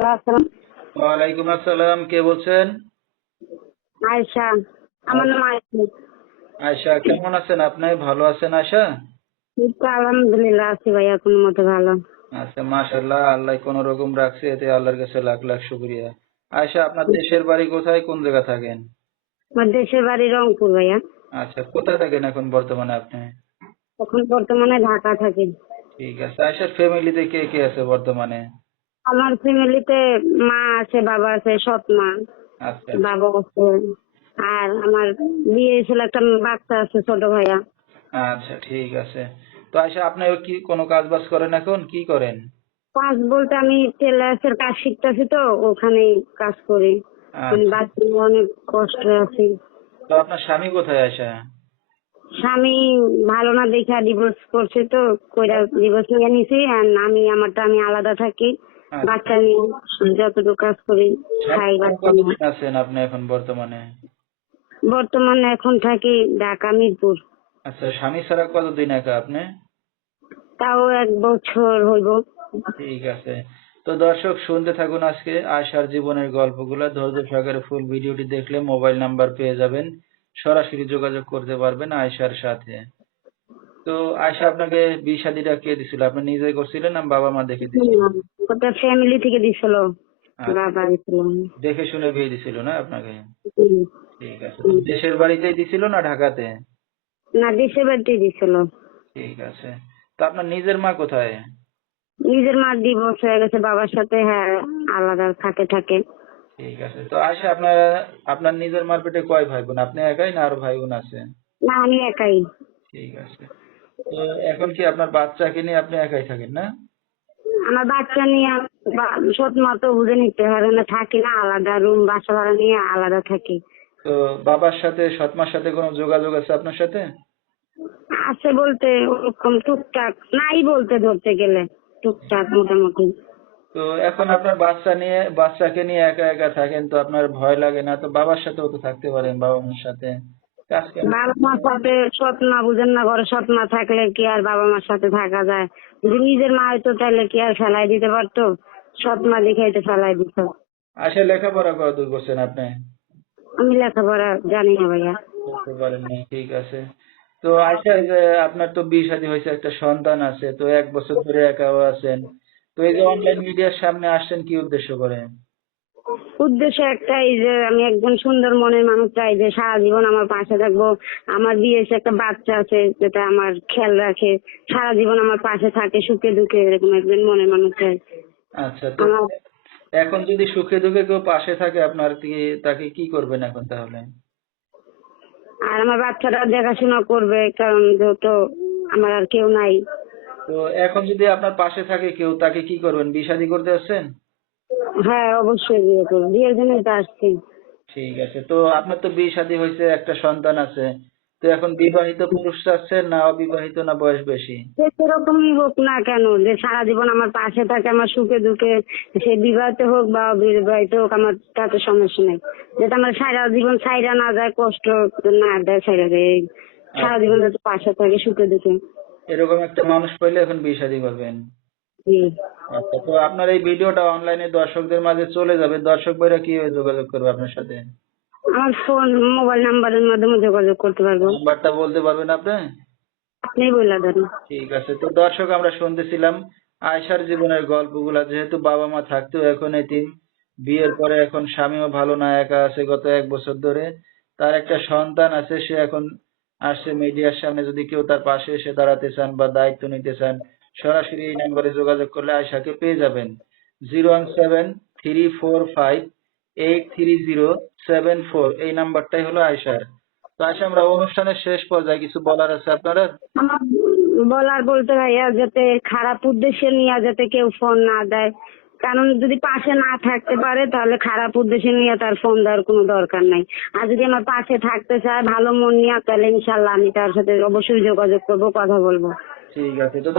ওয়ালাইকুম আসসালাম কে বলছেন? আয়সা আমার নাম আয়সা আয়শা কেমন আছেন আপনি? ভালো আছেন আয়শা? আলহামদুলিল্লাহ আছি ভাইয়া কোনো মতো ভালো। আচ্ছা আল্লাহ কোন রকম রাখছে এতে আল্লাহর কাছে লাখ লাখ শুক্রিয়া। আয়শা আপনার দেশের বাড়ি কোথায়? কোন জায়গা থাকেন? আমার দেশের বাড়ি রংপুর ভাইয়া। আচ্ছা কোথায় থাকেন এখন বর্তমানে আপনি? এখন বর্তমানে ঢাকা থাকেন ঠিক আছে আয়শার ফ্যামিলিতে কে কে আছে বর্তমানে? আমার ফ্যামিলিতে মা আছে বাবা আছে সৎ মা। আচ্ছা। বাবা আছে। আর আমার বিয়ে ছিল একটা বাচ্চা আছে ছোট ভাইয়া। আচ্ছা ঠিক আছে। তো আয়শা আপনি কি কোনো কাজ বাজ করেন এখন? কি করেন? কাজ বলতে আমি টেলার্সের কাজ শিখতেছি তো ওখানেই কাজ করি। আচ্ছা। বাচ্চা অনেক কষ্টে আছি। তো আপনার স্বামী কোথায় স্বামী ভালো না দেখা ডিভোর্স করছে তো কইরা ডিভোর্স নিয়ে নিছি আর আমি আমারটা আমি আলাদা থাকি। বাচ্চা নিয়ে যতটুকু কাজ করি খাই বাচ্চা নিয়ে। আছেন আপনি এখন বর্তমানে? বর্তমানে এখন থাকি ঢাকা মিরপুর। আচ্ছা স্বামী ছাড়া কতদিন একা আপনি? তাও এক বছর হইব। ঠিক আছে। তো দর্শক শুনতে থাকুন আজকে আয়শার জীবনের গল্পগুলো। ধৈর্য সহকারে ফুল ভিডিওটি দেখলে মোবাইল নাম্বার পেয়ে যাবেন। সরাসরি যোগাযোগ করতে পারবেন আয়শার সাথে। তো আয়শা আপনাকে বিয়ে শাদিটা কে দিছিল? আপনি নিজে করছিলেন না বাবা মা দেখে দিছিল? ওটা ফ্যামিলি থেকে দিছিল। আচ্ছা। বাবা দিছিল। দেখে শুনে বিয়ে দিছিল না আপনাকে? ঠিক আছে। দেশের বাড়িতেই দিছিল না ঢাকাতে? না দেশের বাড়িতে দিছিল। ঠিক আছে। তো আপনার নিজের মা কোথায়? নিজের মা ডিভোর্স হয়ে গেছে বাবার সাথে হ্যাঁ আলাদা থাকে থাকে। ঠিক আছে। তো আয়শা আপনার আপনার নিজের মার পেটে কয় ভাই বোন? আপনি একাই না আরও ভাই বোন আছে? না আমি একাই। ঠিক আছে। এখন কি আপনার বাচ্চাকে নিয়ে আপনি একাই থাকেন না? আমার বাচ্চা নিয়ে সৎ মা তো বুঝে নিতে হবে না থাকি না আলাদা রুম বাসা ভাড়া নিয়ে আলাদা থাকি। তো বাবার সাথে সৎমার সাথে কোনো যোগাযোগ আছে আপনার সাথে? আছে বলতে ওরকম টুকটাক নাই বলতে ধরতে গেলে টুকটাক মোটামুটি। তো এখন আপনার বাচ্চা নিয়ে বাচ্চাকে নিয়ে একা একা থাকেন তো আপনার ভয় লাগে না? তো বাবার সাথেও তো থাকতে পারেন বাবা মার সাথে। বাবা মার সাথে সৎ মা বুঝেন না ঘরে সৎ মা থাকলে কি আর বাবা মার সাথে থাকা যায়? যদি নিজের মা হয়তো তাহলে কি আর ফেলাই দিতে পারতো? সৎ মা দেখাইতে ফেলাই দিত। আসে লেখাপড়া কত দূর করছেন আপনি? আমি লেখাপড়া জানি না ভাইয়া। করতে ঠিক আছে। তো আচ্ছা যে আপনার তো বিয়ে শাদী হয়েছে একটা সন্তান আছে তো এক বছর ধরে একাও আছেন। তো এই যে অনলাইন মিডিয়ার সামনে আসছেন কি উদ্দেশ্য করে? উদ্দেশ্য একটাই যে আমি একজন সুন্দর মনের মানুষ চাই যে সারা জীবন আমার পাশে থাকব। আমার বিয়ে একটা বাচ্চা আছে যেটা আমার খেয়াল রাখে। সারা জীবন আমার পাশে থাকে সুখে দুঃখে এরকম একজন মনের মানুষ চাই। আচ্ছা এখন যদি সুখে দুঃখে কেউ পাশে থাকে আপনার তাকে কি করবেন এখন তাহলে? আর আমার বাচ্চাটা দেখাশোনা করবে কারণ যেহেতু আমার আর কেউ নাই। তো এখন যদি আপনার পাশে থাকে কেউ তাকে কি করবেন? বিয়ে শাদী করতে আসছেন হ্যাঁ অবশ্যই বিয়ে করব বিয়ের জন্যই তো আসছি। ঠিক আছে। তো আপনার তো বিয়ে শাদী হয়েছে একটা সন্তান আছে। তো এখন বিবাহিত পুরুষ চাচ্ছেন না অবিবাহিত না বয়স বেশি? সে সেরকমই হোক না কেন যে সারা জীবন আমার পাশে থাকে আমার সুখে দুঃখে সে বিবাহিত হোক বা অবিবাহিত হোক আমার তাতে সমস্যা নেই। যাতে আমার সারা জীবন ছাইরা না যায় কষ্ট না দেয় ছাইরা দেয় এই সারা জীবন যাতে পাশে থাকে সুখে দুঃখে। এরকম একটা মানুষ পেলে এখন বিয়ে শাদী করবেন। আচ্ছা তো আপনার এই ভিডিওটা অনলাইনে দর্শকদের মাঝে চলে যাবে। দর্শক ভাইরা কীভাবে যোগাযোগ করবে আপনার সাথে? আমার ফোন মোবাইল নাম্বারের মাধ্যমে যোগাযোগ করতে পারব। নাম্বারটা বলতে পারবেন আপনি? আপনি বলে দেন। ঠিক আছে তো দর্শক আমরা শুনতেছিলাম আয়সার জীবনের গল্পগুলা। যেহেতু বাবা মা থাকতেও এখন এতিম বিয়ের পরে এখন স্বামীও ভালো না একা আছে গত এক বছর ধরে। তার একটা সন্তান আছে সে এখন আসছে মিডিয়ার সামনে। যদি কেউ তার পাশে এসে দাঁড়াতে চান বা দায়িত্ব নিতে চান সরাসরি এই নম্বরে যোগাযোগ করলে আয়সাকে পেয়ে যাবেন। Zero one seven three four five eight three zero seven four. এই নাম্বারটাই হলো আয়সার তো আয়সা আমরা অনুষ্ঠানের শেষ পর্যায়ে কিছু বলার আছে আপনারা বলার বলতে ভাইয়া যাতে খারাপ উদ্দেশ্যে নিয়ে যাতে কেউ ফোন না দেয়। কারণ যদি পাশে না থাকতে পারে তাহলে খারাপ উদ্দেশ্যে নিয়ে তার ফোন দেওয়ার কোনো দরকার নাই। আর যদি আমার পাশে থাকতে চায় ভালো মন নিয়ে তাহলে ইনশাল্লাহ আমি তার সাথে অবশ্যই যোগাযোগ করব কথা বলব। ঠিক আছে। তো